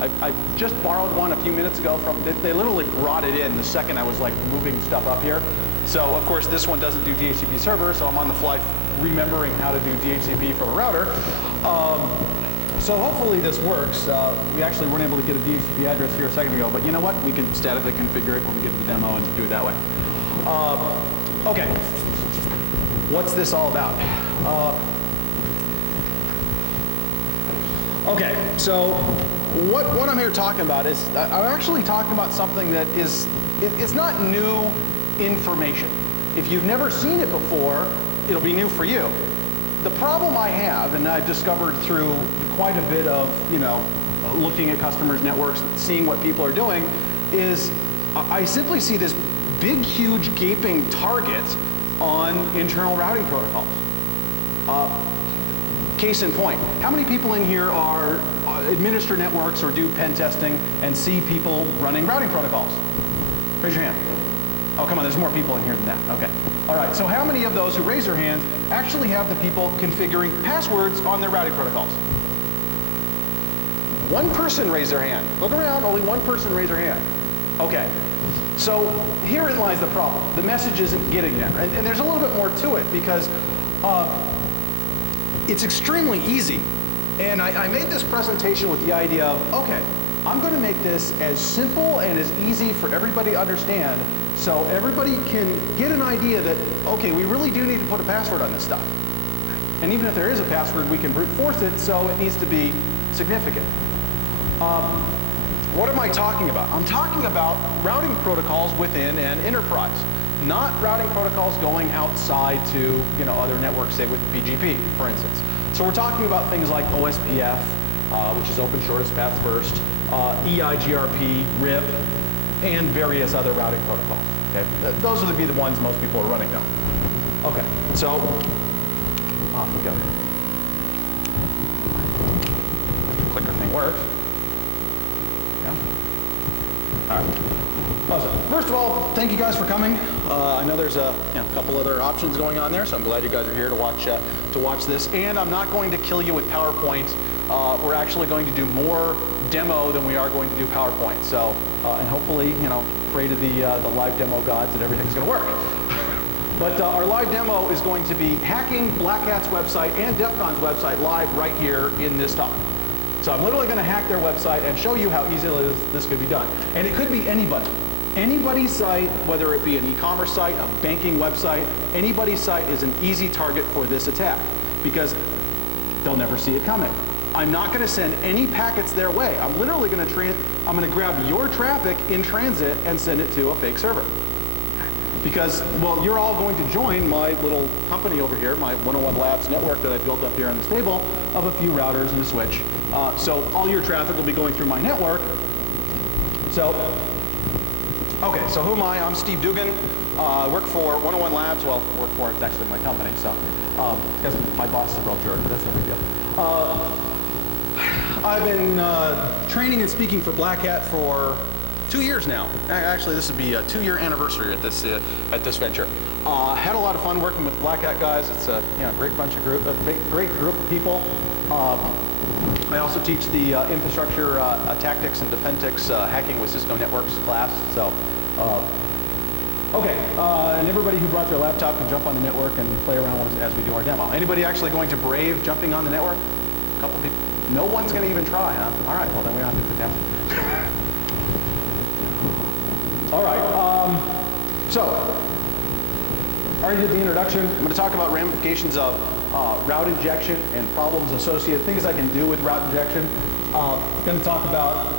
I just borrowed one a few minutes ago from, they literally brought it in the second I was like moving stuff up here. So of course this one doesn't do DHCP server, so I'm on the fly remembering how to do DHCP for the router. So hopefully this works. We actually weren't able to get a DHCP address here a second ago, but you know what? We can statically configure it when we get to the demo and do it that way. Okay, what's this all about? Okay, so what I'm here talking about is, I'm actually talking about something that is, it's not new information. If you've never seen it before, it'll be new for you. The problem I have, and I've discovered through quite a bit of, looking at customers' networks, seeing what people are doing, is I simply see this big, huge, gaping target on internal routing protocols. Case in point, how many people in here are administer networks or do pen testing and see people running routing protocols? Raise your hand. Oh, come on, there's more people in here than that. Okay. All right, so how many of those who raise their hands actually have the people configuring passwords on their routing protocols? One person raised their hand. Look around, only one person raised their hand. Okay. So herein lies the problem. The message isn't getting there. And there's a little bit more to it because it's extremely easy. And I made this presentation with the idea of, okay, I'm going to make this as simple and as easy for everybody to understand so everybody can get an idea that, okay, we really do need to put a password on this stuff. And even if there is a password, we can brute force it, so it needs to be significant. What am I talking about? I'm talking about routing protocols within an enterprise, not routing protocols going outside to other networks, say with BGP, for instance. So we're talking about things like OSPF, which is Open Shortest Path First, EIGRP, RIP, and various other routing protocols. Okay? Those would be the ones most people are running now. Okay, so, we go. Clicker thing works. All right. Awesome. First of all, thank you guys for coming. I know there's a couple other options going on there, so I'm glad you guys are here to watch this. And I'm not going to kill you with PowerPoint. We're actually going to do more demo than we are going to do PowerPoint. So, and hopefully, pray to the live demo gods that everything's going to work. But our live demo is going to be hacking Black Hat's website and DEF CON's website live right here in this talk. So I'm literally going to hack their website and show you how easily this could be done. And it could be anybody. Anybody's site, whether it be an e-commerce site, a banking website, anybody's site is an easy target for this attack because they'll never see it coming. I'm not going to send any packets their way. I'm literally going to grab your traffic in transit and send it to a fake server. Because, well, you're all going to join my little company over here, my 101 Labs network that I built up here on this table of a few routers and a switch. So all your traffic will be going through my network. So, okay, so who am I? I'm Steve Dugan. I work for 101 Labs. Well, work for it's actually my company. So, because my boss is a real jerk, but that's no big deal. I've been training and speaking for Black Hat for 2 years now. Actually, this would be a 2-year anniversary at this venture. Had a lot of fun working with Black Hat guys. It's a great bunch of great group of people. I also teach the infrastructure tactics and defensics hacking with Cisco networks class. So, okay, and everybody who brought their laptop can jump on the network and play around with us as we do our demo. Anybody actually going to brave jumping on the network? A couple people. No one's going to even try, huh? All right, well then we don't have to do the demo. All right, so I already did the introduction. I'm going to talk about ramifications of route injection and problems associated, things I can do with route injection. I'm going to talk about,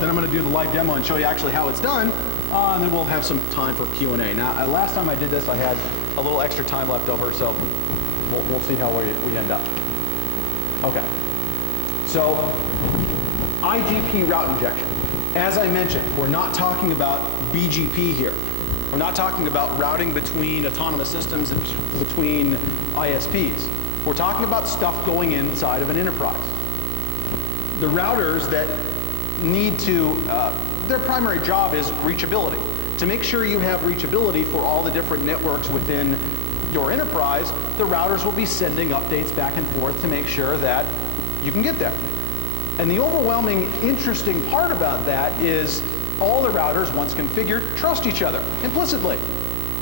then I'm going to do the live demo and show you actually how it's done, and then we'll have some time for Q&A. Now, last time I did this, I had a little extra time left over, so we'll see how we end up. Okay, so IGP route injection. As I mentioned, we're not talking about BGP here. We're not talking about routing between autonomous systems and between ISPs. We're talking about stuff going inside of an enterprise. The routers that need to, their primary job is reachability. To make sure you have reachability for all the different networks within your enterprise, the routers will be sending updates back and forth to make sure that you can get there. And the overwhelming interesting part about that is all the routers, once configured, trust each other implicitly.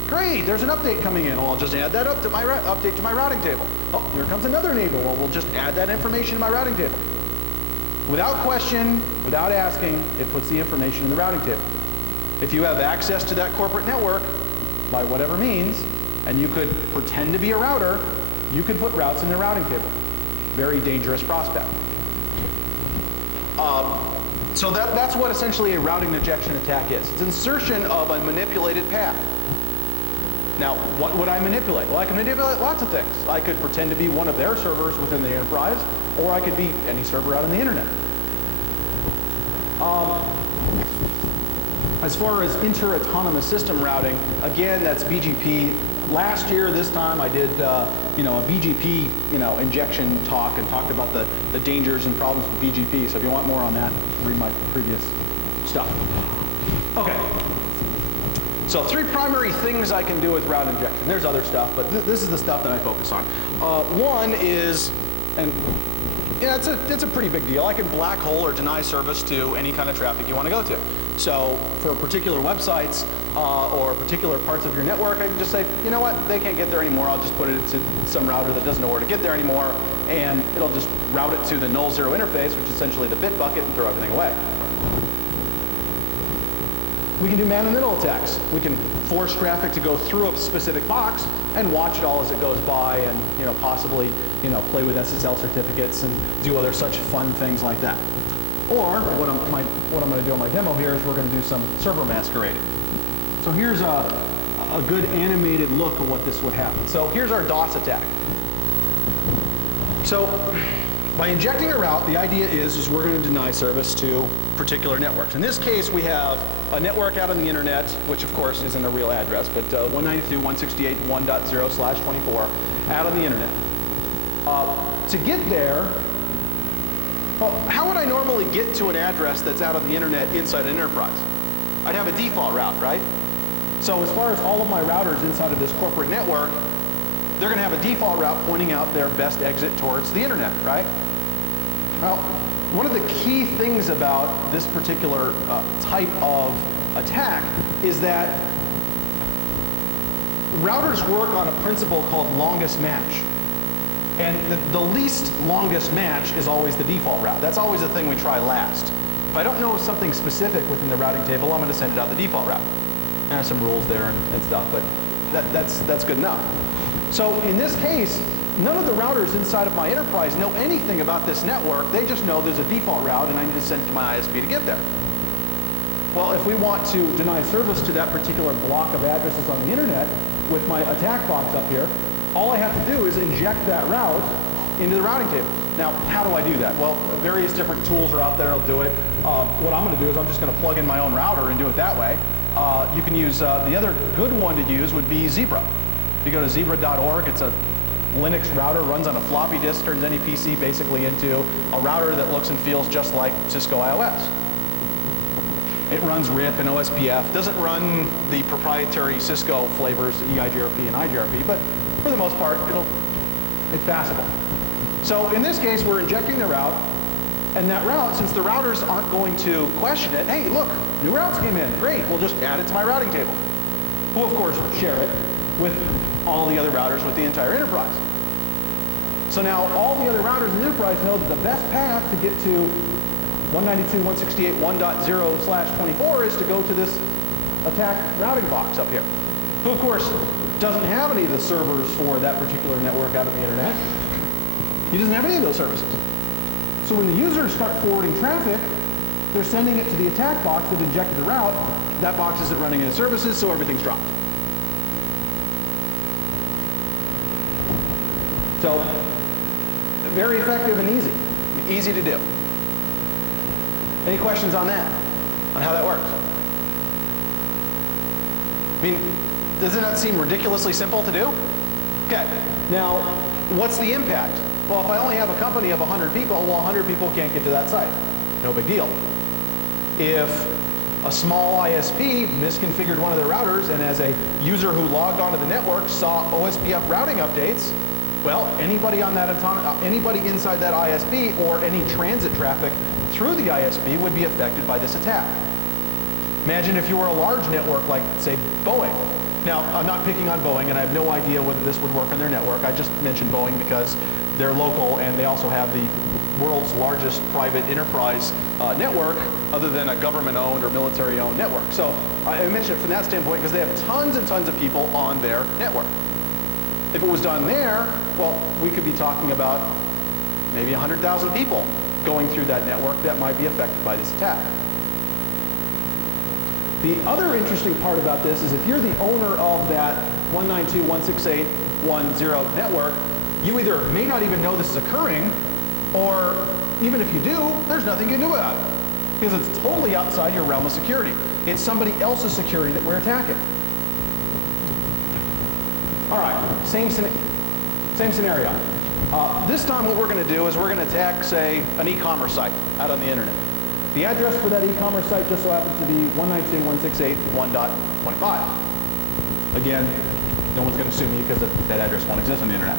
Great, there's an update coming in. Well, I'll just add that up to my update to my routing table. Oh, here comes another neighbor. Well, we'll just add that information to my routing table. Without question, without asking, it puts the information in the routing table. If you have access to that corporate network, by whatever means, and you could pretend to be a router, you could put routes in the routing table. Very dangerous prospect. So that's what essentially a routing injection attack is. It's insertion of a manipulated path. Now, what would I manipulate? Well, I can manipulate lots of things. I could pretend to be one of their servers within the enterprise, or I could be any server out on the internet. As far as inter-autonomous system routing, again, that's BGP. Last year, this time, I did a BGP injection talk and talked about the dangers and problems with BGP. So if you want more on that, read my previous stuff. Okay. So 3 primary things I can do with route injection. There's other stuff, but this is the stuff that I focus on. One is, and yeah, it's a pretty big deal. I can black hole or deny service to any kind of traffic you want to go to. So for particular websites or particular parts of your network, I can just say, you know what, they can't get there anymore. I'll just put it to some router that doesn't know where to get there anymore, and it'll just route it to the null zero interface, which is essentially the bit bucket, and throw everything away. We can do man-in-the-middle attacks. We can force traffic to go through a specific box and watch it all as it goes by, and possibly play with SSL certificates and do other such fun things like that. Or what I'm going to do on my demo here is we're going to do some server masquerading. So here's a good animated look of what this would happen. So here's our DOS attack. So by injecting a route, the idea is we're going to deny service to particular networks. In this case, we have a network out on the internet, which of course isn't a real address, but 192.168.1.0/24 out on the internet. To get there, well, how would I normally get to an address that's out on the internet inside an enterprise? I'd have a default route, right? So as far as all of my routers inside of this corporate network, they're going to have a default route pointing out their best exit towards the internet, right? Well, one of the key things about this particular type of attack is that routers work on a principle called longest match. And the least longest match is always the default route. That's always the thing we try last. If I don't know something specific within the routing table, I'm going to send it out the default route. There's some rules there and stuff, but that's good enough. So in this case, none of the routers inside of my enterprise know anything about this network. They just know there's a default route and I need to send it to my ISP to get there. Well, if we want to deny service to that particular block of addresses on the internet with my attack box up here, all I have to do is inject that route into the routing table. Now, how do I do that? Well, various different tools are out there that'll do it. What I'm going to do is I'm just going to plug in my own router and do it that way. You can use, the other good one to use would be Zebra. If you go to zebra.org, it's a Linux router, runs on a floppy disk, turns any PC basically into a router that looks and feels just like Cisco IOS. It runs RIP and OSPF, doesn't run the proprietary Cisco flavors, EIGRP and IGRP, but for the most part, it's passable. So in this case, we're injecting the route, and that route, since the routers aren't going to question it, hey, look, new routes came in, great, we'll just add it to my routing table. We'll, of course, share it with all the other routers with the entire enterprise. So now all the other routers in the enterprise know that the best path to get to 192.168.1.0/24 is to go to this attack routing box up here, who, of course, doesn't have any of the servers for that particular network out on the internet. He doesn't have any of those services. So when the users start forwarding traffic, they're sending it to the attack box that injected the route. That box isn't running any services, so everything's dropped. So very effective and easy to do. Any questions on that, on how that works? I mean, doesn't that seem ridiculously simple to do? Okay, now, what's the impact? Well, if I only have a company of 100 people, well, 100 people can't get to that site. No big deal. If a small ISP misconfigured one of their routers, and as a user who logged onto the network saw OSPF routing updates, well, anybody on that anybody inside that ISP or any transit traffic through the ISP would be affected by this attack. Imagine if you were a large network like, say, Boeing. Now, I'm not picking on Boeing, and I have no idea whether this would work on their network. I just mentioned Boeing because they're local, and they also have the world's largest private enterprise network, other than a government-owned or military-owned network. So I mentioned it from that standpoint because they have tons and tons of people on their network. If it was done there, well, we could be talking about maybe 100,000 people going through that network that might be affected by this attack. The other interesting part about this is if you're the owner of that 192.168.10 network, you either may not even know this is occurring, or even if you do, there's nothing you can do about it, because it's totally outside your realm of security. It's somebody else's security that we're attacking. All right, same scenario. This time what we're going to do is we're going to attack, say, an e-commerce site out on the internet. The address for that e-commerce site just so happens to be 192.168.1.25. Again, no one's going to sue me because that address won't exist on the internet.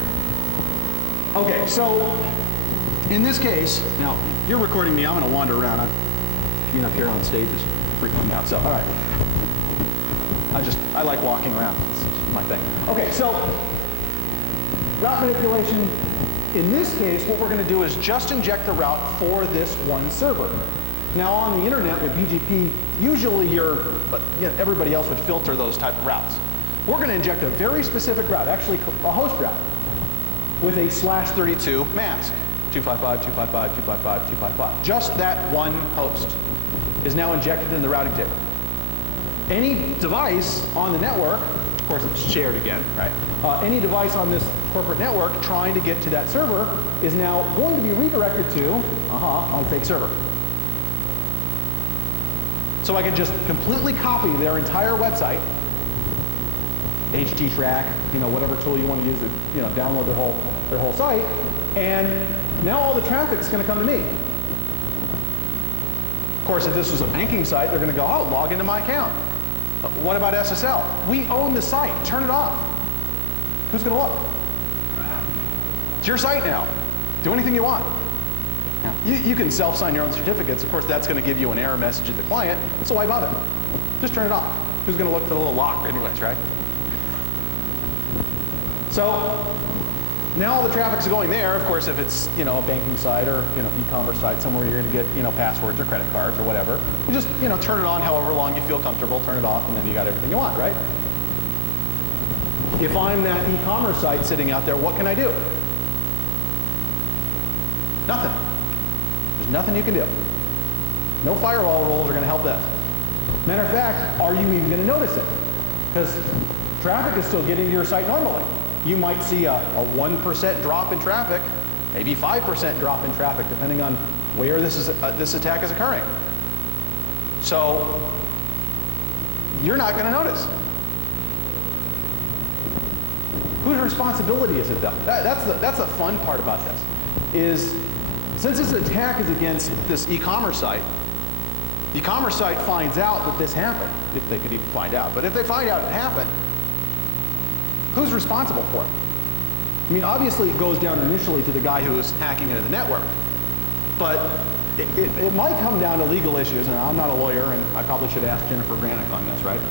Okay, so in this case, now you're recording me, I'm going to wander around. Being up here on stage is freaking me out. So, all right. I like walking around. It's my thing. Okay, so route manipulation. In this case, what we're going to do is just inject the route for this one server. Now, on the internet with BGP, usually everybody else would filter those type of routes. We're going to inject a very specific route, actually a host route, with a /32 mask. 255.255.255.255. Just that one host is now injected in the routing table. Any device on the network, of course it's shared again, right? Any device on this corporate network trying to get to that server is now going to be redirected to, on a fake server. So I could just completely copy their entire website, HTTrack, whatever tool you want to use to, download their whole site, and now all the traffic is going to come to me. Of course, if this was a banking site, they're going to go, oh, log into my account. What about SSL? We own the site. Turn it off. Who's going to look? It's your site now. Do anything you want. You can self-sign your own certificates. Of course, that's going to give you an error message at the client, so why bother? Just turn it off. Who's going to look for the little lock anyways, right? So now all the traffic's going there. Of course, if it's a banking site or e-commerce site, somewhere you're going to get passwords or credit cards or whatever, you just turn it on however long you feel comfortable, turn it off, and then you got everything you want, right? If I'm that e-commerce site sitting out there, what can I do? Nothing. There's nothing you can do. No firewall rules are going to help this. Matter of fact, are you even going to notice it? Because traffic is still getting to your site normally. You might see a 1% drop in traffic, maybe 5% drop in traffic, depending on where this attack is occurring. So you're not going to notice. Whose responsibility is it, though? That's the fun part about this. Is since this attack is against this e-commerce site, the e-commerce site finds out that this happened, if they could even find out. But if they find out it happened, who's responsible for it? I mean, obviously it goes down initially to the guy who's hacking into the network. But it might come down to legal issues, and I'm not a lawyer, and I probably should ask Jennifer Granick on this, right?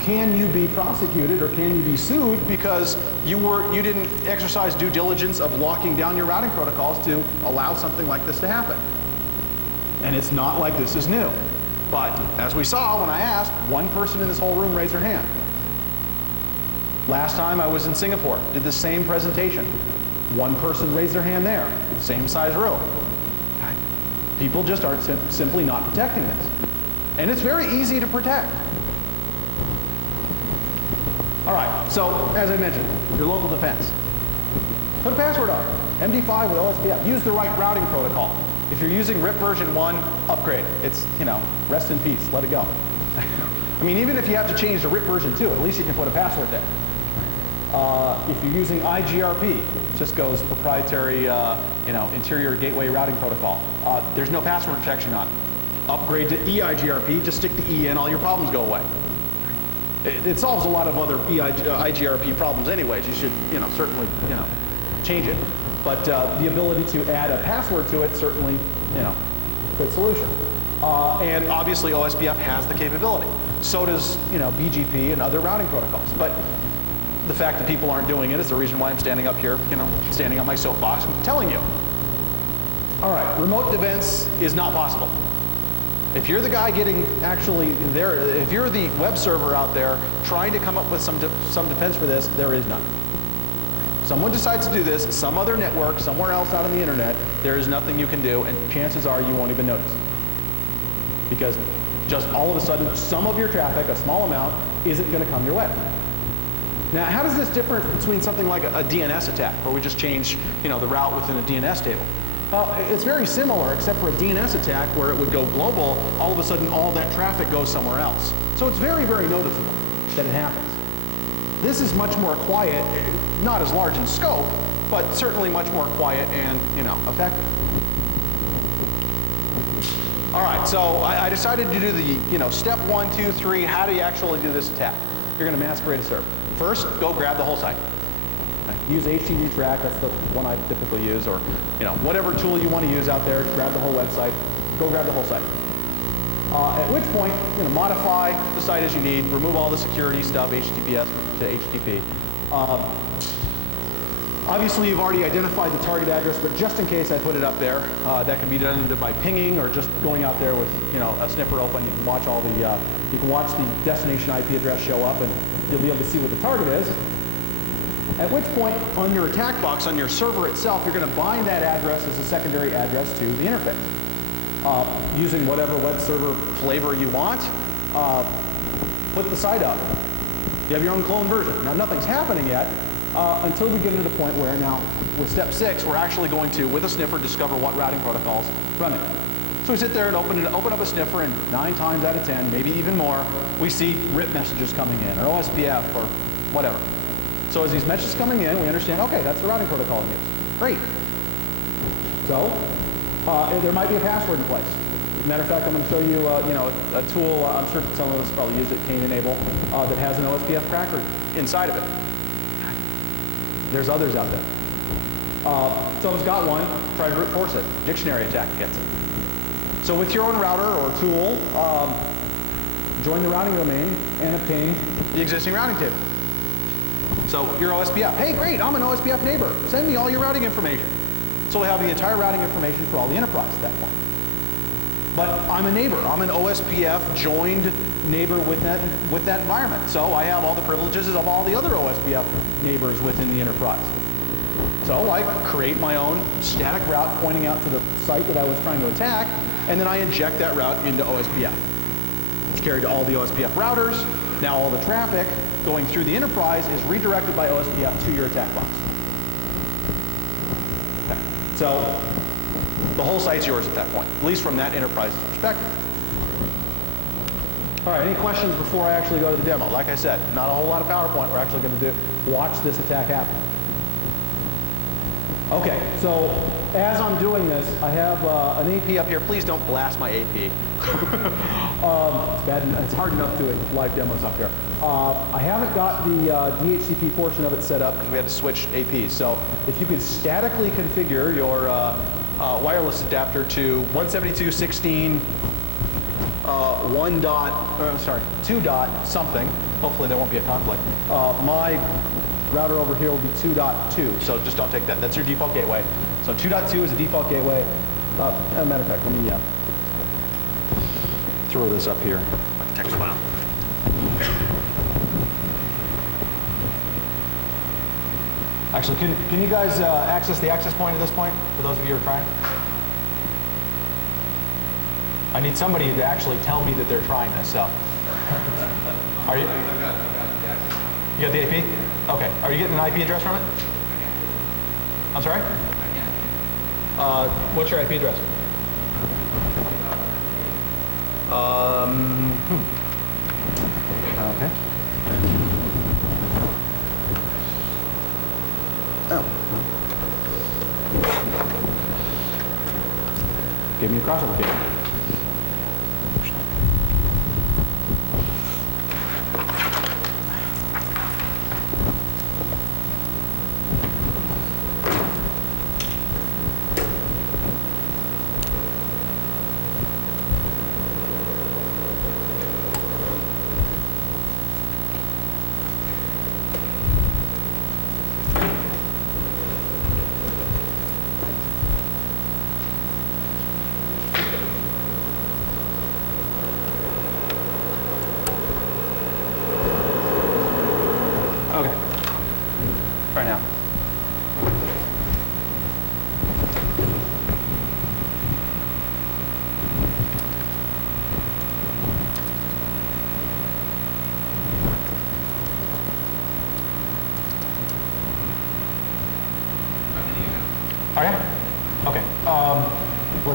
Can you be prosecuted or can you be sued because you didn't exercise due diligence of locking down your routing protocols to allow something like this to happen? And it's not like this is new. But as we saw when I asked, one person in this whole room raised their hand. Last time I was in Singapore, did the same presentation. One person raised their hand there, same size room. People just aren't simply not protecting this. And it's very easy to protect. All right, so as I mentioned, your local defense. Put a password on it. MD5 with OSPF. Use the right routing protocol. If you're using RIP version 1, upgrade. It's, rest in peace. Let it go. I mean, even if you have to change to RIP version 2, at least you can put a password there. If you're using IGRP, Cisco's proprietary, interior gateway routing protocol, there's no password protection on it. Upgrade to EIGRP, just stick the E in, all your problems go away. It solves a lot of other IGRP problems anyways. You should, certainly, change it. But the ability to add a password to it certainly good solution. And obviously OSPF has the capability. So does, BGP and other routing protocols. But the fact that people aren't doing it is the reason why I'm standing up here, standing on my soapbox and telling you. All right, remote defense is not possible. If you're the guy getting actually there, if you're the web server out there trying to come up with some defense for this, there is none. Someone decides to do this, some other network, somewhere else out on the internet, there is nothing you can do, and chances are you won't even notice. Because just all of a sudden, some of your traffic, a small amount, isn't going to come your way. Now, how does this differ between something like a DNS attack, where we just change, the route within a DNS table? It's very similar, except for a DNS attack where it would go global, all of a sudden all that traffic goes somewhere else. So it's very, very noticeable that it happens. This is much more quiet, not as large in scope, but certainly much more quiet and, effective. All right, so I decided to do the, step 1, 2, 3, how do you actually do this attack? You're going to masquerade a server. First, go grab the whole site. Use HTTP track, that's the one I typically use, or whatever tool you want to use out there, grab the whole website, go grab the whole site. At which point, modify the site as you need, remove all the security stuff, HTTPS to HTTP. Obviously, you've already identified the target address, but just in case I put it up there, that can be done either by pinging or just going out there with a sniffer open. You can watch all the destination IP address show up, and you'll be able to see what the target is. At which point, on your attack box, on your server itself, you're going to bind that address as a secondary address to the interface. Using whatever web server flavor you want, put the site up. You have your own clone version. Now, nothing's happening yet until we get to the point where now, with step 6, we're actually going to, with a sniffer, discover what routing protocols run it. So we sit there and open up a sniffer, and 9 times out of 10, maybe even more, we see RIP messages coming in, or OSPF, or whatever. So as these messages coming in, we understand, okay, that's the routing protocol in use. Great. So there might be a password in place. Matter of fact, I'm going to show you, a tool. I'm sure some of us probably use it, Cane Enable, that has an OSPF cracker inside of it. There's others out there. Someone's got one. Try to brute force it. Dictionary attack against it. So with your own router or tool, join the routing domain and obtain the existing routing table. So your OSPF, hey, great, I'm an OSPF neighbor. Send me all your routing information. So we have the entire routing information for all the enterprise at that point. But I'm a neighbor. I'm an OSPF joined neighbor with that environment. So I have all the privileges of all the other OSPF neighbors within the enterprise. So I create my own static route pointing out to the site that I was trying to attack, and then I inject that route into OSPF. It's carried to all the OSPF routers. Now all the traffic going through the enterprise is redirected by OSPF to your attack box. Okay. So the whole site's yours at that point, at least from that enterprise's perspective. All right, any questions before I actually go to the demo? Like I said, not a whole lot of PowerPoint. We're actually going to watch this attack happen. Okay, so as I'm doing this, I have an AP up here. Please don't blast my AP. It's bad. It's hard enough doing live demos up here. I haven't got the DHCP portion of it set up because we had to switch APs. So if you could statically configure your wireless adapter to 172.16 2 dot something. Hopefully there won't be a conflict. My router over here will be 2.2, so just don't take that. That's your default gateway. So 2.2 is the default gateway. As a matter of fact, let me throw this up here. Text file. Actually, can you guys access the access point at this point, for those of you who are trying? I need somebody to actually tell me that they're trying this, so. Are you? You got the AP? Okay. Are you getting an IP address from it? I'm sorry? What's your IP address? Okay. Oh. Give me a crossover key.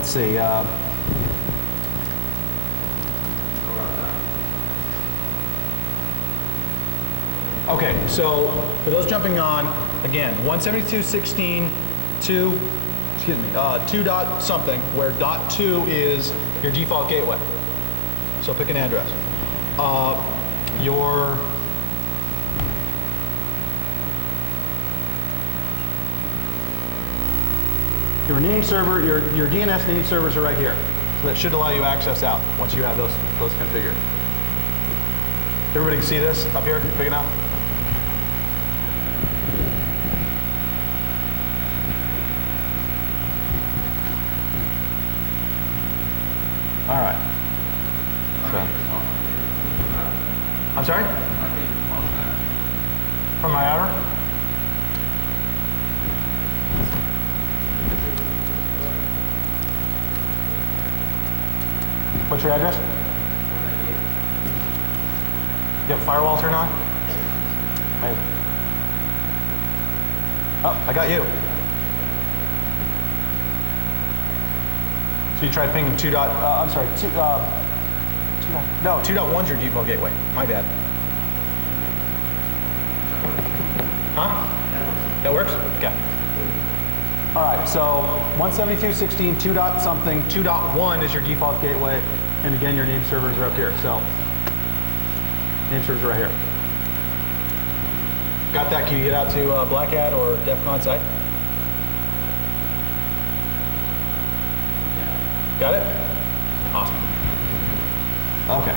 let's see. Okay, so for those jumping on, again, 172.16.2, excuse me, 2 dot something, where dot 2 is your default gateway. So pick an address. Your name server, your DNS name servers are right here. So that should allow you access out once you have those configured. Everybody can see this up here, big enough? All right. So. I'm sorry? From my router? What's your address? You have firewall turned on? Oh, I got you. So you tried pinging 2 dot, I'm sorry, 2 dot, 2.1's your default gateway. My bad. Huh? That works? Okay. All right, so 172.16, 2 dot something, 2.1 is your default gateway, and again, your name servers are up here. So, name servers are right here. Got that? Can you get out to Black Hat or DEF CON site? Got it? Awesome. Okay.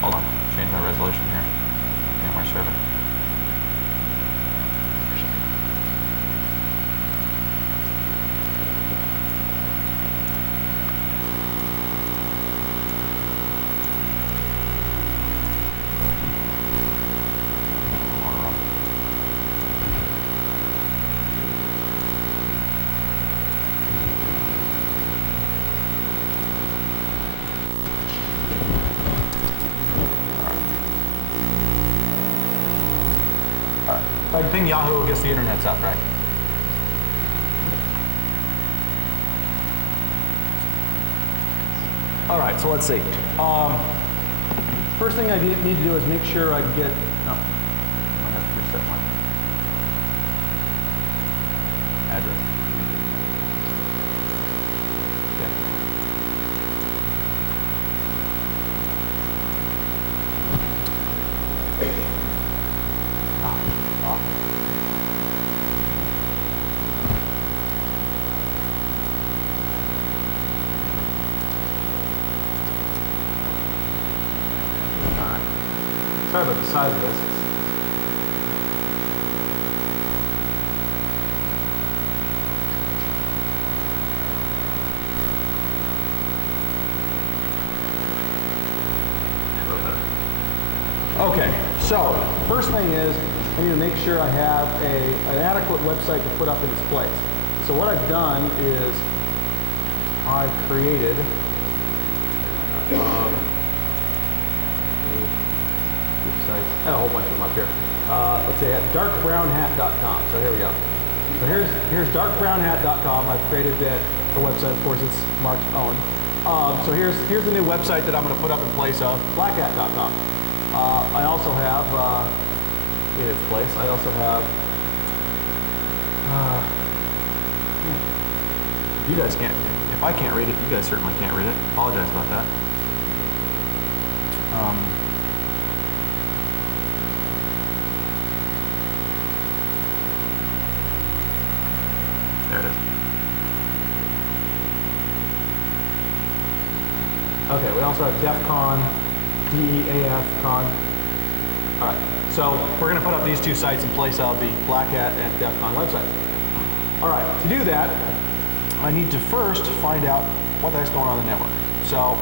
Hold on, change my resolution here. VMware server. If I can ping Yahoo, it gets the internet's up, right? All right, so let's see. First thing I need to do is make sure I get, no, I have to reset my address. Sorry about the size of this. Okay, so first thing is I need to make sure I have an adequate website to put up in its place. So what I've done is I've created and a whole bunch of them up here. Let's say at darkbrownhat.com. So here we go. So here's darkbrownhat.com. I've created the website. Of course, it's marked own. So here's the new website that I'm going to put up in place of blackhat.com. I also have in its place. I also have. You guys can't. If I can't read it, you guys certainly can't read it. Apologize about that. There it is. Okay, we also have DEF CON, DEAF CON. All right, so we're going to put up these two sites in place of the Black Hat and DEF CON websites. All right, to do that, I need to first find out what the heck's going on in the network. So,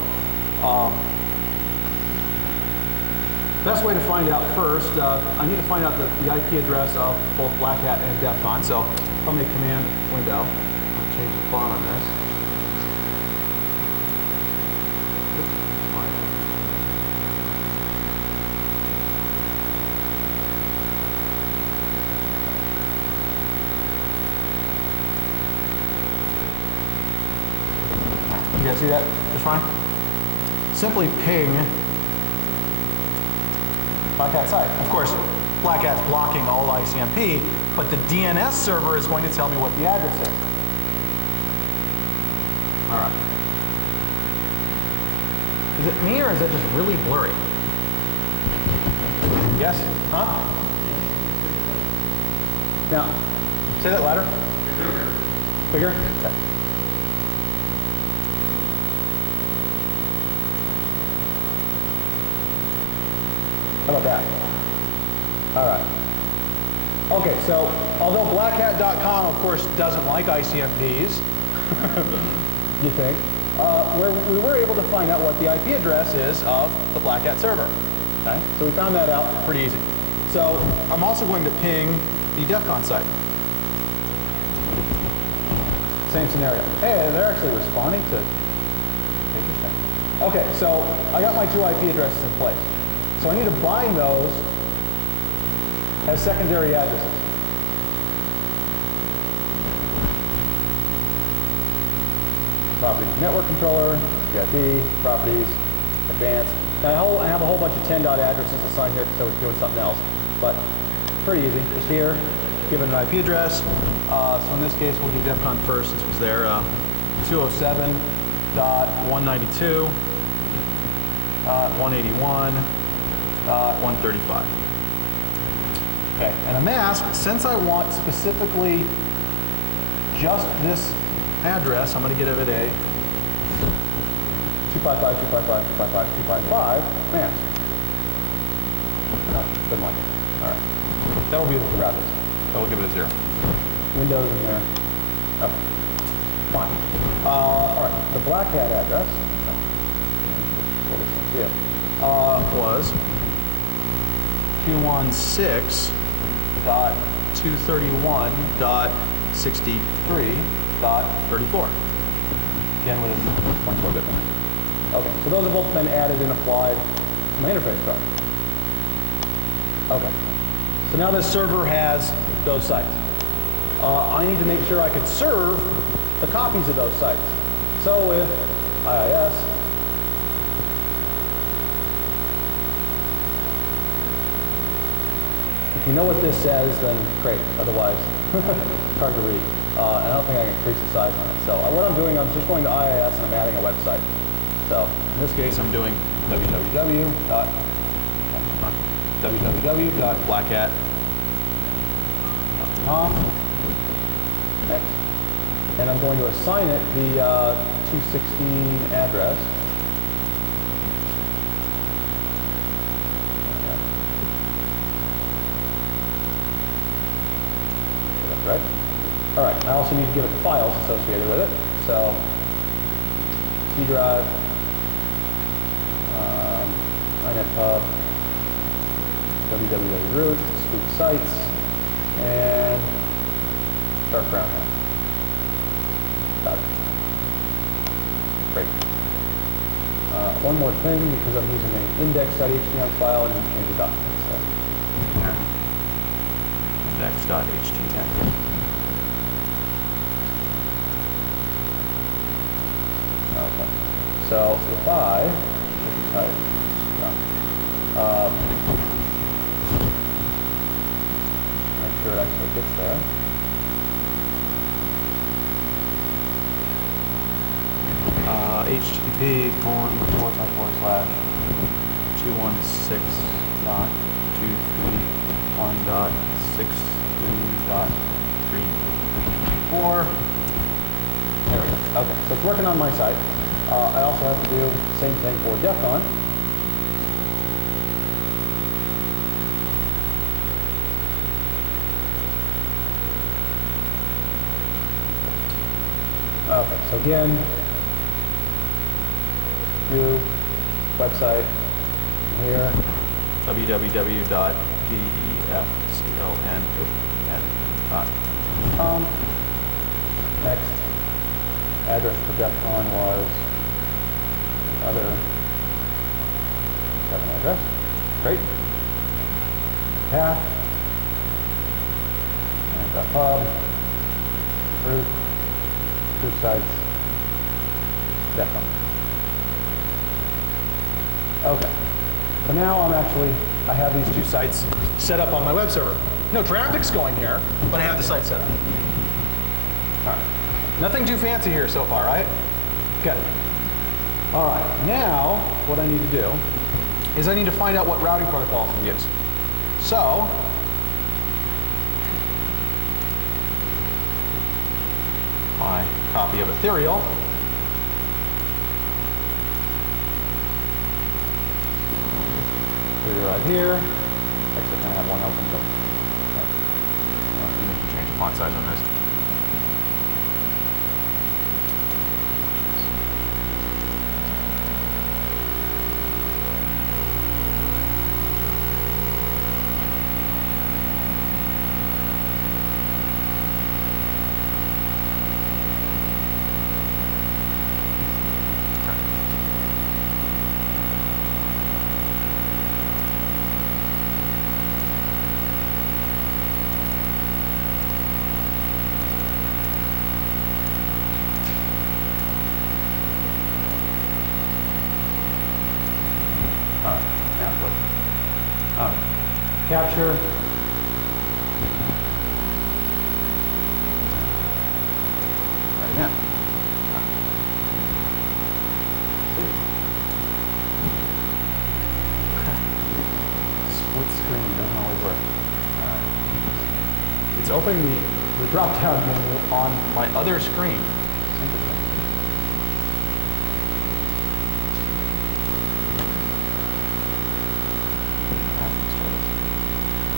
best way to find out first, I need to find out the IP address of both Black Hat and DEF CON. So, from the command window, I'll change the font on this. guys see that just fine? Simply ping Black Hat site. Of course, Black Hat's blocking all ICMP, but the DNS server is going to tell me what the address is. All right. Is it me or is it just really blurry? Yes? Huh? Now, say that louder. Bigger? Okay. How about that? All right. Okay, so although blackhat.com, of course, doesn't like ICMPs, you think, we were able to find out what the IP address is of the Black Hat server. Okay, so we found that out pretty easy. So I'm also going to ping the DEF CON site. Same scenario. Hey, they're actually responding to. Interesting. Okay, so I got my two IP addresses in place. So I need to bind those as secondary addresses. Properties, network controller, VIP, properties, advanced. Now I have a whole bunch of 10 dot addresses assigned here because I was doing something else, but pretty easy. Just here, give it an IP address. So in this case, we'll do DEF CON first, since it was there. 207.192.181.135. Okay, and a mask, since I want specifically just this address, I'm going to give it a 255.255.255.255 mask. Oh, good one. All right. That'll be able to route it. So we'll give it a 0. Windows in there. Okay. Fine. All right. The Black Hat address was 216.231.63.34. Again with a 24-bit one. Okay, so those have both been added and applied to my interface card. Okay, so now this server has those sites. I need to make sure I can serve the copies of those sites. So with IIS, if you know what this says, then great. Otherwise, it's hard to read. And I don't think I can increase the size on it. So what I'm doing, I'm just going to IIS and I'm adding a website. So in this case, I'm doing www.blackhat.com. Next. And I'm going to assign it the 216 address. That's right. All right, I also need to give it the files associated with it. So C drive, inetpub, www.root, sweep sites, and start ground. Got it. Great. One more thing, because I'm using an index.html file, I need to change the document. So. Index.html. Okay. So if I type, make sure it actually gets there. http://216.231.63.34. There we go. Okay, so it's working on my site. I also have to do the same thing for DEF CON. Okay, so again, new website here, www.defcon.com. Next, address for DEF CON was other 7 address. Great. Path. And .pub. Root. Root sites. Definitely. Okay. So now I have these two sites set up on my web server. No traffic's going here, but I have the site set up. All right. Nothing too fancy here so far, right? Okay. All right. Now, what I need to do is I need to find out what routing protocols to use. So, my copy of Ethereal. Right here. Actually, I kind of have one open, but you can change the font size on this. Capture. Right now. Split screen doesn't always work. It's opening the drop-down menu on my other screen.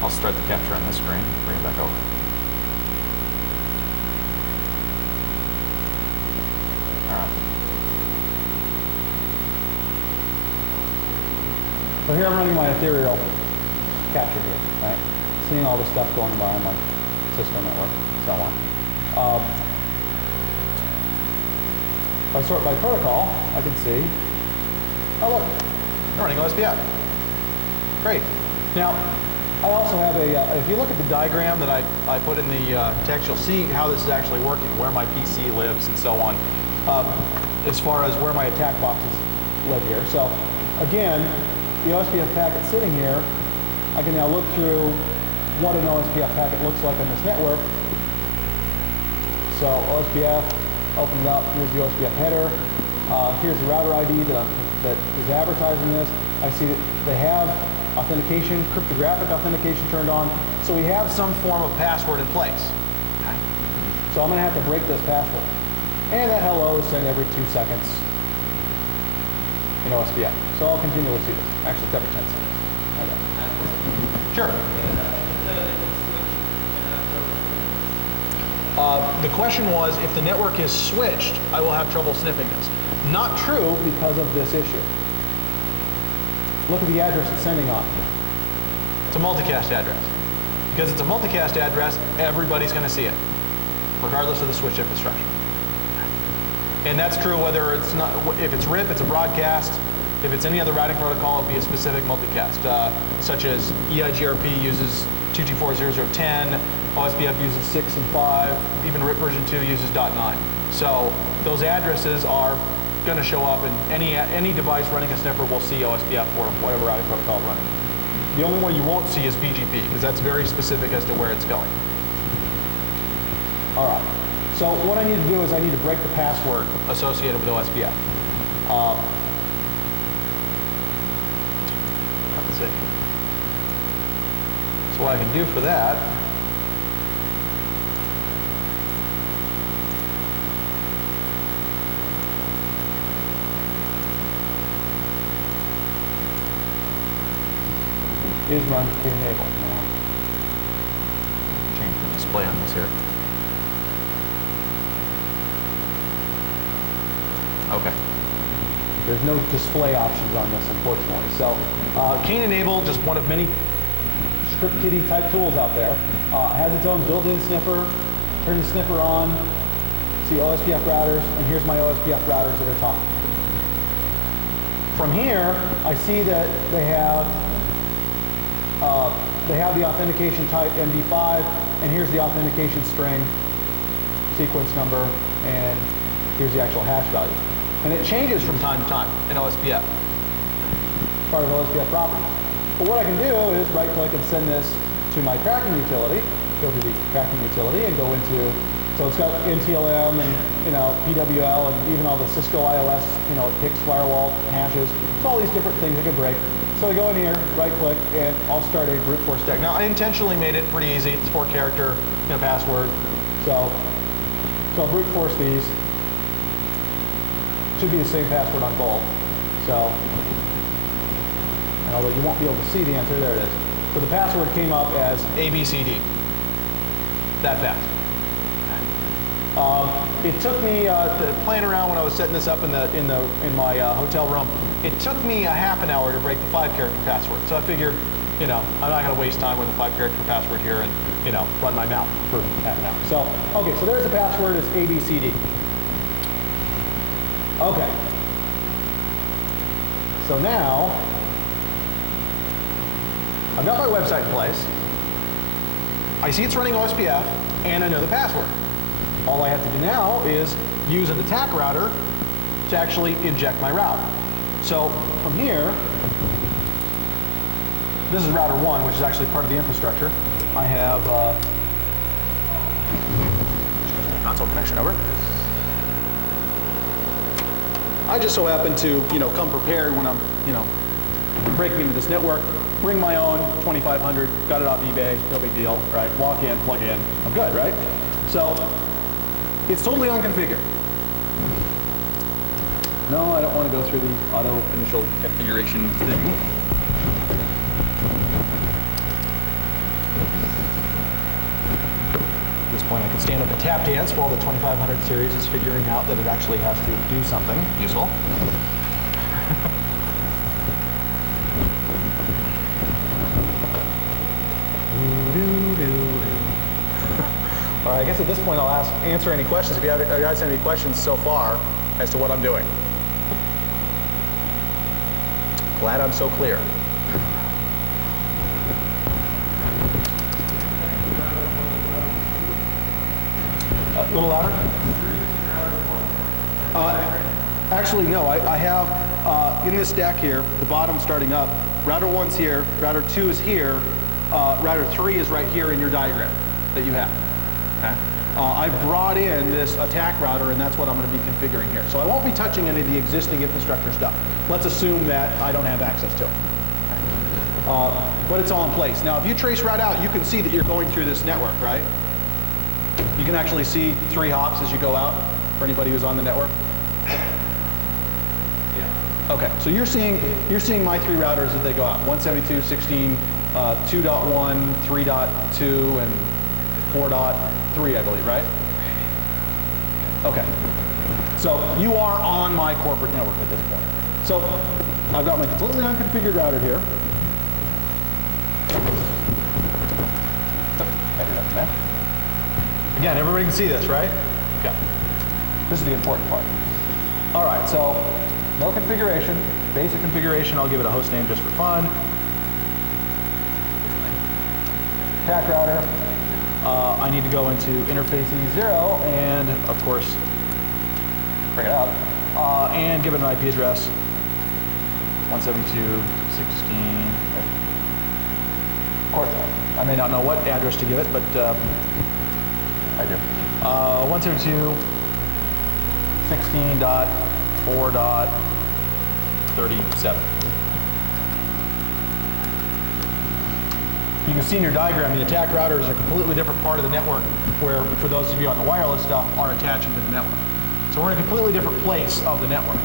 I'll start the capture on this screen, bring it back over. All right. So here I'm running my Ethereal capture here, right? Seeing all the stuff going by on my Cisco network, and so on. If I sort by protocol, I can see, oh look, they're running OSPF. Great. Now, I also have if you look at the diagram that I put in the text, you'll see how this is actually working, where my PC lives and so on, as far as where my attack boxes live here. So again, the OSPF packet sitting here, I can now look through what an OSPF packet looks like on this network. So OSPF, open it up, here's the OSPF header. Here's the router ID that is advertising this. I see that they have authentication, cryptographic authentication turned on. So we have some form of password in place. Okay. So I'm going to have to break this password. And that hello is sent every 2 seconds in OSPF. So I'll continually see this. Actually, it's every 10 seconds. Okay. Sure. The question was, if the network is switched, I will have trouble sniffing this. Not true because of this issue. Look at the address it's sending on. It's a multicast address. Because it's a multicast address, everybody's going to see it, regardless of the switch infrastructure. And that's true whether it's not, if it's RIP, it's a broadcast. If it's any other routing protocol, it'll be a specific multicast, such as EIGRP uses 224.00.10, OSPF uses 6 and 5, even RIP version 2 uses .9. So those addresses are going to show up, and any device running a sniffer will see OSPF or whatever routing protocol running. The only one you won't see is BGP, because that's very specific as to where it's going. All right. So what I need to do is I need to break the password associated with OSPF. Let's see. So what I can do for that is run enable. Change the display on this here. Okay. There's no display options on this, unfortunately. So, Cane Enable, just one of many script kiddie type tools out there, has its own built-in sniffer. Turn the sniffer on, see OSPF routers, and here's my OSPF routers that are talking. From here, I see that they have the authentication type MD5, and here's the authentication string, sequence number, and here's the actual hash value. And it changes from time to time in OSPF. It's part of OSPF properties. But what I can do is right click and send this to my tracking utility, go to the tracking utility and go into, so it's got NTLM and PWL and even all the Cisco iOS, it picks firewall hashes. It's all these different things it can break. So I go in here, right click, and I'll start a brute force stack. Now I intentionally made it pretty easy. It's 4-character password. So I'll brute force these. Should be the same password on both. So, and although you won't be able to see the answer, there it is. So the password came up as ABCD. That fast. It took me playing around when I was setting this up in my hotel room. It took me a half an hour to break the 5-character password. So I figured, I'm not going to waste time with a 5-character password here and run my mouth for half an hour. So okay, so there's the password. It's ABCD. Okay. So now I've got my website in place. I see it's running OSPF, and I know the password. All I have to do now is use an attack router to actually inject my route. So from here, this is router 1, which is actually part of the infrastructure. I have console connection over. I just so happen to, come prepared when I'm, breaking into this network. Bring my own 2500, got it off eBay, no big deal, right? Walk in, plug in, I'm good, right? So it's totally unconfigured. No, I don't want to go through the auto initial configuration thing. At this point, I can stand up and tap dance while the 2500 series is figuring out that it actually has to do something useful. All right, I guess at this point I'll answer any questions if you guys have any questions so far as to what I'm doing. Glad I'm so clear. A little louder? Actually, no. I have, in this stack here, the bottom starting up, router 1's here, router 2 is here, router 3 is right here in your diagram that you have. Okay. I brought in this attack router, and that's what I'm going to be configuring here. So I won't be touching any of the existing infrastructure stuff. Let's assume that I don't have access to it. But it's all in place. Now, if you trace route out, you can see that you're going through this network, right? You can actually see 3 hops as you go out for anybody who's on the network. Yeah. Okay, so you're seeing my 3 routers as they go out: 172.16, 2.1, 3.2, and 4.3, I believe, right? Okay. So you are on my corporate network at this point. So I've got my completely unconfigured router here. Again, everybody can see this, right? Okay. This is the important part. All right, so no configuration. Basic configuration, I'll give it a host name just for fun. Attack router. I need to go into interface E0 and, of course, bring it up, and give it an IP address, 172.16. Of course, I may not know what address to give it, but I do. 172.16.4.37. You can see in your diagram the attack router is a completely different part of the network where, for those of you on the wireless stuff, are attaching to the network. So we're in a completely different place of the network.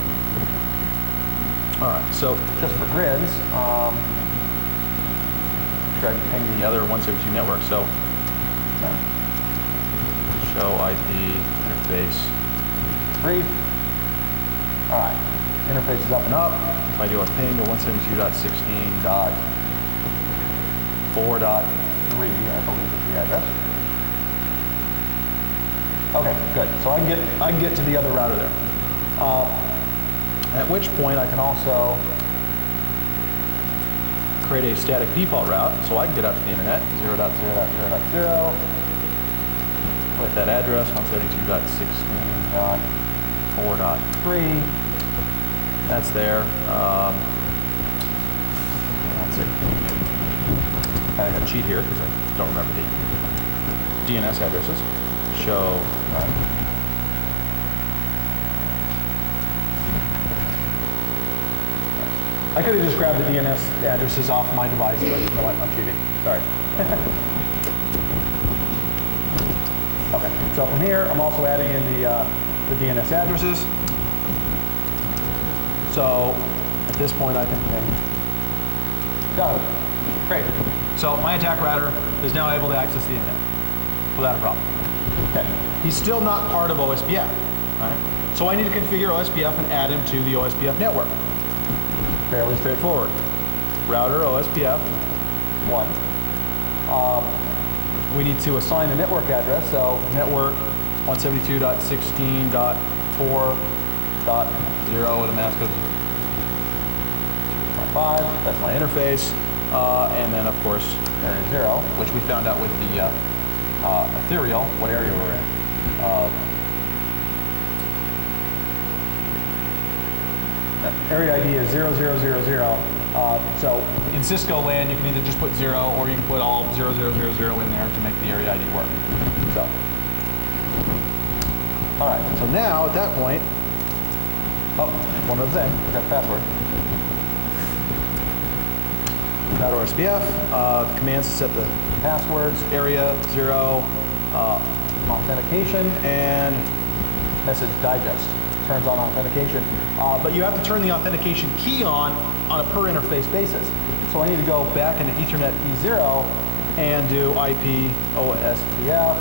All right, so just for grids, try to ping the other 172 network. So show IP interface brief. All right, interface is up and up. If I do a ping to 172.16.4.3, I believe is the address. Okay, good. So I can get to the other router there. At which point I can also create a static default route, so I can get out to the internet, 0.0.0.0, with that address, 172.16.4.3, That's there. Let's see. I got a cheat here because I don't remember the DNS addresses. Show. I could have just grabbed the DNS addresses off my device, but you know what? I'm cheating. Sorry. Okay. So from here, I'm also adding in the DNS addresses. So at this point, I can ping. Got it. Great. So my attack router is now able to access the internet without a problem. Okay. He's still not part of OSPF, right? So I need to configure OSPF and add him to the OSPF network. Fairly straightforward. Router OSPF 1. We need to assign the network address, so network 172.16.4.0 with a mask of 255. That's my interface. And then, of course, area 0, which we found out with the ethereal, what area we're in. Area ID is 0000. So in Cisco land, you can either just put 0 or you can put all 0000 in there to make the area ID work. So, all right. So now at that point, one other thing, we got password. .OSPF, the commands to set the passwords, area 0, authentication, and message digest. Turns on authentication. But you have to turn the authentication key on a per interface basis. So I need to go back into Ethernet E0 and do IP OSPF,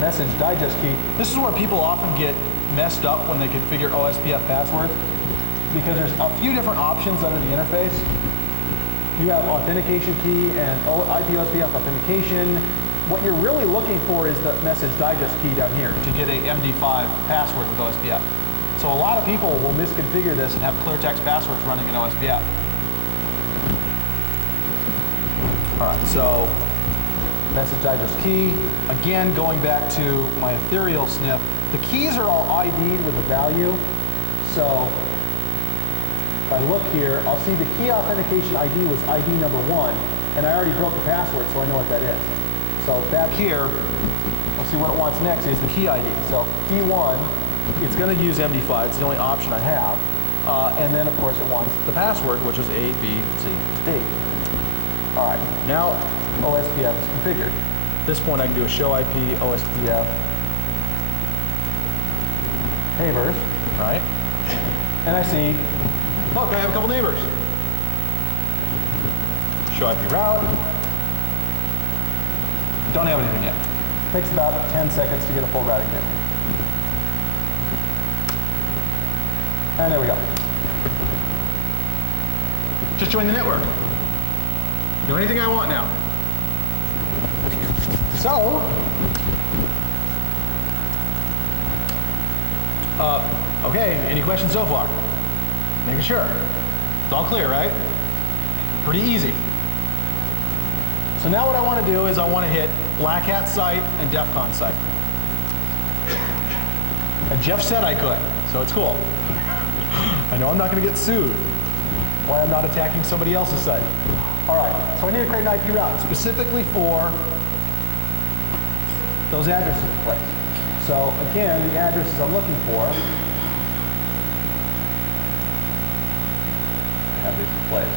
message digest key. This is where people often get messed up when they configure OSPF passwords, because there's a few different options under the interface. You have authentication key and IP OSPF authentication. What you're really looking for is the message digest key down here to get a MD5 password with OSPF. So a lot of people will misconfigure this and have clear text passwords running in OSPF. All right, so message digest key. Again, going back to my ethereal sniff, the keys are all ID'd with a value. So if I look here, I'll see the key authentication ID was ID number 1, and I already broke the password, so I know what that is. So back here, we'll see what it wants next is the key ID. So key 1, it's going to use MD5. It's the only option I have. And then, of course, it wants the password, which is A, B, C, D. All right, now OSPF is configured. At this point, I can do a show IP OSPF neighbors, right? And I see, look, I have a couple neighbors. Show IP route. Don't have anything yet. Takes about 10 seconds to get a full routing table. And there we go. Just join the network. Do anything I want now. So, okay, any questions so far? Making sure. It's all clear, right? Pretty easy. So now what I want to do is I want to hit Black Hat site and DEF CON site. And Jeff said I could, so it's cool. I know I'm not going to get sued. Why I'm not attacking somebody else's site. All right, so I need to create an IP route specifically for those addresses in place. So again, the addresses I'm looking for, I have these in place.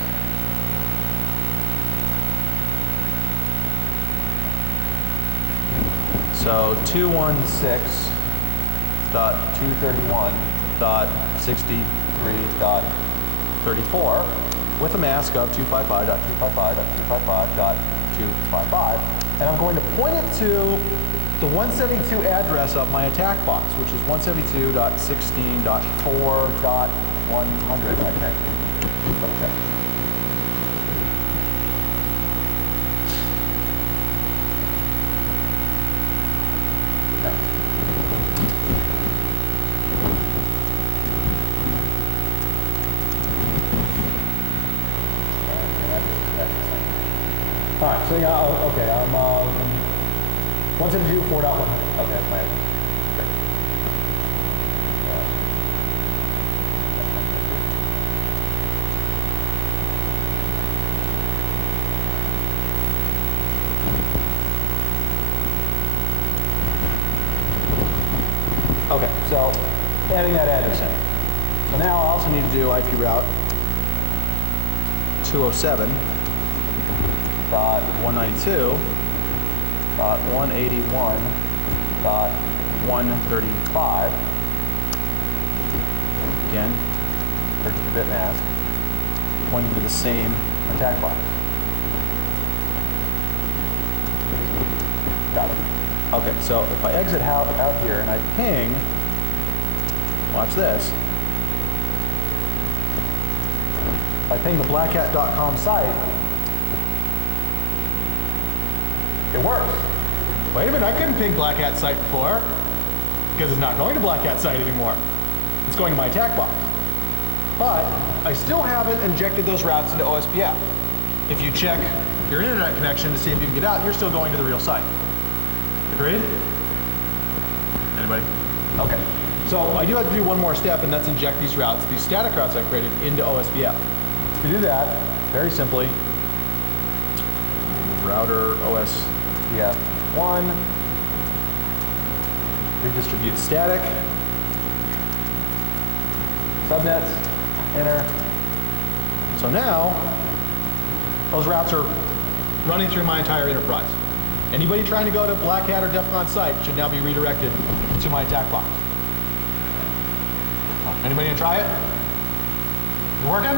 So 216.231.63.34 with a mask of 255.255.255.255. And I'm going to point it to the 172 address of my attack box, which is 172.16.4.100, I think. Okay. All right, so yeah, okay, I'm 172.4.100. Okay, that's my address. Okay, so adding that address in. So now I also need to do IP route 207.192.181.135. Again, 32-bit mask, pointing to the same attack box. Got it. Okay, so if I exit out here and I ping, watch this. If I ping the blackhat.com site, it works. Wait a minute, I couldn't ping Black Hat site before because it's not going to Black Hat site anymore. It's going to my attack box. But I still haven't injected those routes into OSPF. If you check your internet connection to see if you can get out, you're still going to the real site. Agreed? Anybody? Okay. So I do have to do one more step, and that's inject these routes, these static routes I created, into OSPF. To do that, very simply, router OSPF1, redistribute static, subnets, enter. So now, those routes are running through my entire enterprise. Anybody trying to go to Black Hat or DEF CON site should now be redirected to my attack box. Anybody gonna try it? Is it working?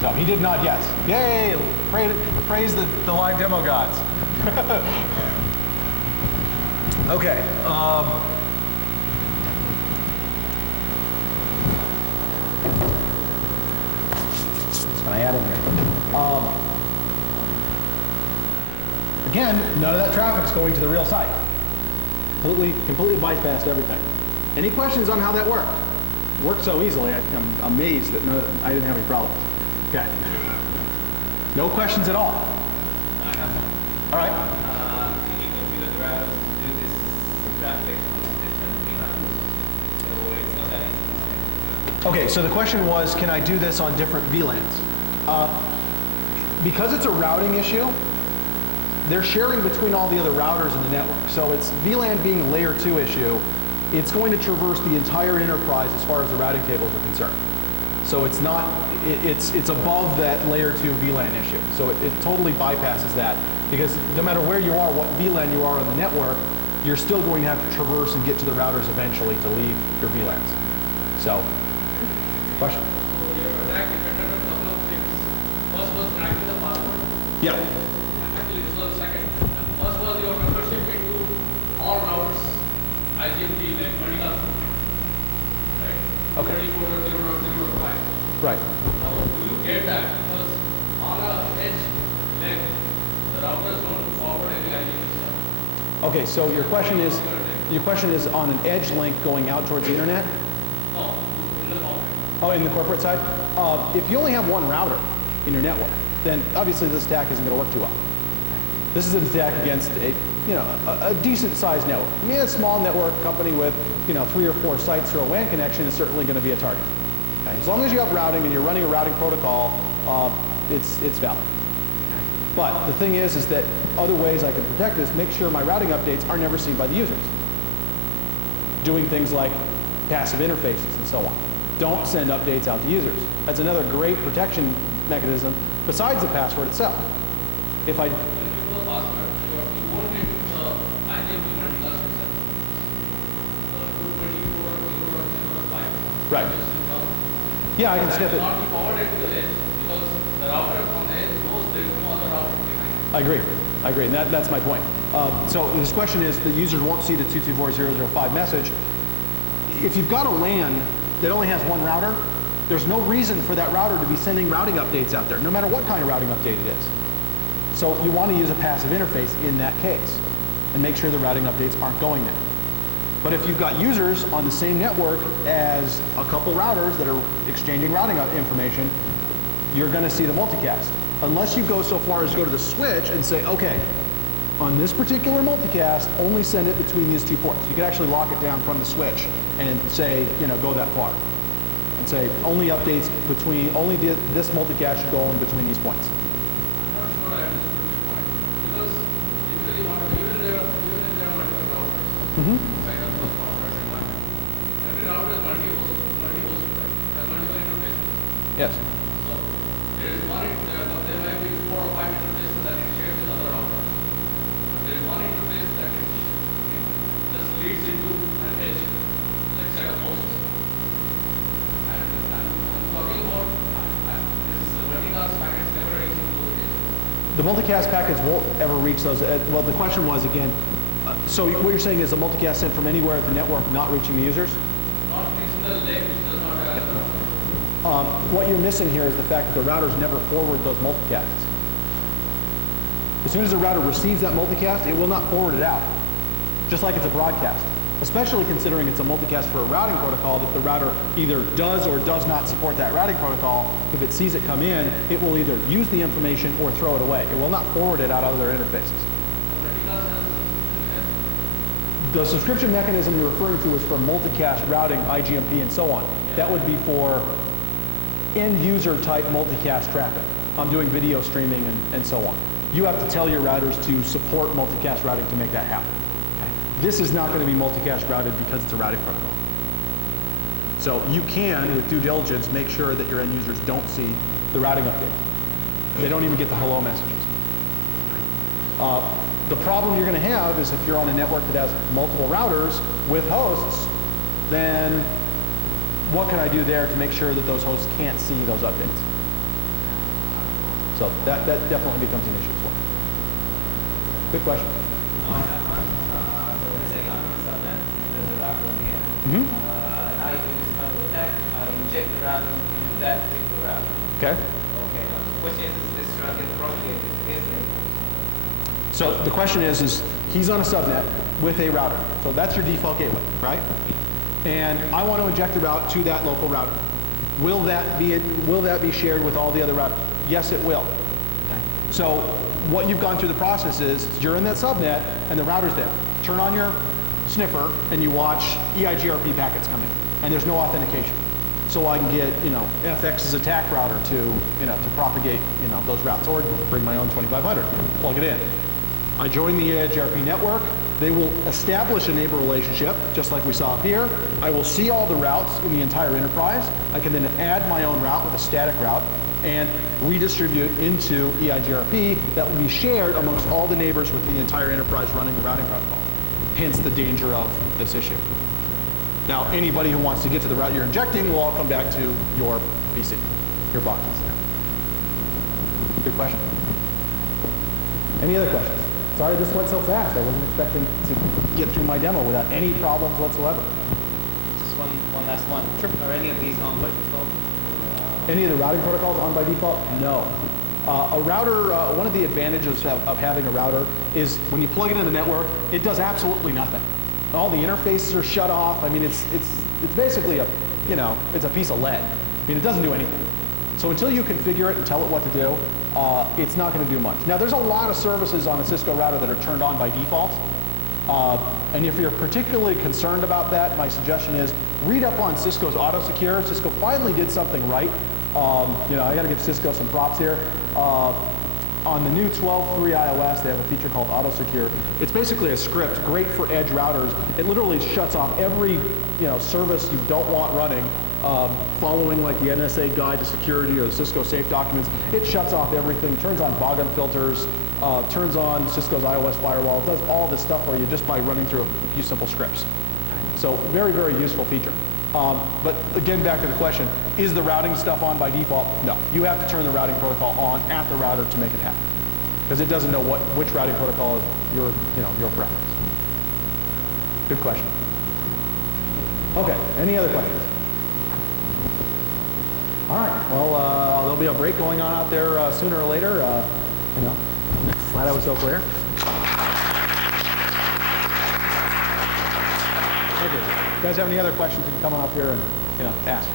So he did nod yes. Yay! Praise the live demo gods. Okay. Can I add in here? Again, none of that traffic's going to the real site. Completely bypassed everything. Any questions on how that worked? It worked so easily, I'm amazed that I didn't have any problems. Okay. No questions at all? I have one. All right. Can you configure the routers to do this traffic on different VLANs? So it's not that easy. Okay, so the question was, can I do this on different VLANs? Because it's a routing issue, they're sharing between all the other routers in the network. So it's VLAN being a layer 2 issue, it's going to traverse the entire enterprise as far as the routing tables are concerned. So it's not, it's above that layer 2 VLAN issue. So it totally bypasses that, because no matter where you are, what VLAN you are on the network, you're still going to have to traverse and get to the routers eventually to leave your VLANs. So, question? So your attack depended on a couple of things. First was cracking the password. Yeah. Actually, this was the second. First was your membership into all routers, IGMT, like vertical. Right? Okay. 24.0.0.5. Right. Now, do you get that? Because on a edge leg, the routers don't forward any IGMT stuff. Okay, so your question is on an edge link going out towards the internet? No, in the forward. Oh, in the corporate side? If you only have one router in your network, then obviously this attack isn't going to work too well. This is an attack against a decent sized network. I mean, a small network company with 3 or 4 sites through a WAN connection is certainly going to be a target. Okay? As long as you have routing and you're running a routing protocol, it's valid. But the thing is that other ways I can protect this, make sure my routing updates are never seen by the users. Doing things like passive interfaces and so on. Don't send updates out to users. That's another great protection mechanism besides the password itself. If I When you know the password, you won't get the IGMT multicast itself. The 224.0.0.5. Right. Yeah, I can That sniff it. cannot be forwarded to the edge because the router on the edge knows there is no other router behind. I agree, and that's my point. So this question is, the users won't see the 224.0.0.5 message. If you've got a LAN that only has one router, there's no reason for that router to be sending routing updates out there, no matter what kind of routing update it is. So you want to use a passive interface in that case and make sure the routing updates aren't going there. But if you've got users on the same network as a couple routers that are exchanging routing information, you're going to see the multicast. Unless you go so far as to go to the switch and say, okay, on this particular multicast, only send it between these 2 ports. You can actually lock it down from the switch and say, go that far. And say, only updates between, only this multicast should go only between these points. I'm not sure I understood this point. Because even if there are multiple routers inside of the Yes. So there is one, there might be 4 or 5 interfaces that it shares with other routers. There is one interface that it just leads into an edge, like set of hosts. And I'm talking about this vertical packets never reaching those edges. The multicast packets won't ever reach those. Well, the question was again, so what you're saying is the multicast sent from anywhere at the network not reaching the users? Not reaching the leg which does not have the router. What you're missing here is the fact that the routers never forward those multicasts. As soon as the router receives that multicast, it will not forward it out, just like it's a broadcast. Especially considering it's a multicast for a routing protocol that the router either does or does not support that routing protocol. If it sees it come in, it will either use the information or throw it away. It will not forward it out other interfaces. The subscription mechanism you're referring to is for multicast routing, IGMP, and so on. That would be for end user type multicast traffic. I'm doing video streaming and so on. You have to tell your routers to support multicast routing to make that happen. This is not going to be multicast routed because it's a routing protocol. So you can, with due diligence, make sure that your end users don't see the routing updates. They don't even get the hello messages. The problem you're going to have is if you're on a network that has multiple routers with hosts, then what can I do there to make sure that those hosts can't see those updates? So that definitely becomes an issue as well. Good question. And I do this kind of attack, I inject the routing into that particular router. Okay. Okay, now the question is this routing propagated his name. So the question is he's on a subnet with a router. So that's your default gateway, right? And I want to inject the route to that local router. Will that be shared with all the other routers? Yes, it will. Okay. So what you've gone through the process is you're in that subnet and the router's there. Turn on your sniffer and you watch EIGRP packets come in, and there's no authentication. So I can get, FX's attack router to, to propagate, those routes, or bring my own 2500, plug it in. I join the EIGRP network. They will establish a neighbor relationship, just like we saw up here. I will see all the routes in the entire enterprise. I can then add my own route with a static route and redistribute into EIGRP that will be shared amongst all the neighbors with the entire enterprise running the routing protocol. Hence the danger of this issue. Now, anybody who wants to get to the route you're injecting will all come back to your PC, your boxes. Good question. Any other questions? Sorry this went so fast. I wasn't expecting to get through my demo without any problems whatsoever. Just one last one. Sure. Are any of these on by default? Any of the routing protocols on by default? No. A router, one of the advantages of having a router is when you plug it in the network, it does absolutely nothing. All the interfaces are shut off. I mean, it's basically a, it's a piece of lead. I mean, it doesn't do anything. So until you configure it and tell it what to do, it's not going to do much. Now, there's a lot of services on a Cisco router that are turned on by default. And if you're particularly concerned about that, my suggestion is read up on Cisco's auto-secure. Cisco finally did something right. I got to give Cisco some props here. On the new 12.3 iOS, they have a feature called auto-secure. It's basically a script, great for edge routers. It literally shuts off every service you don't want running, following like the NSA guide to security or the Cisco safe documents. It shuts off everything, turns on Bogan filters, turns on Cisco's iOS firewall, does all this stuff for you just by running through a few simple scripts. So very, very useful feature. But again, back to the question, is the routing stuff on by default? No. You have to turn the routing protocol on at the router to make it happen, because it doesn't know which routing protocol is your preference. Good question. Okay, any other questions? All right, well, there'll be a break going on out there sooner or later. Glad I was so clear. If you guys have any other questions, you can come on up here and ask.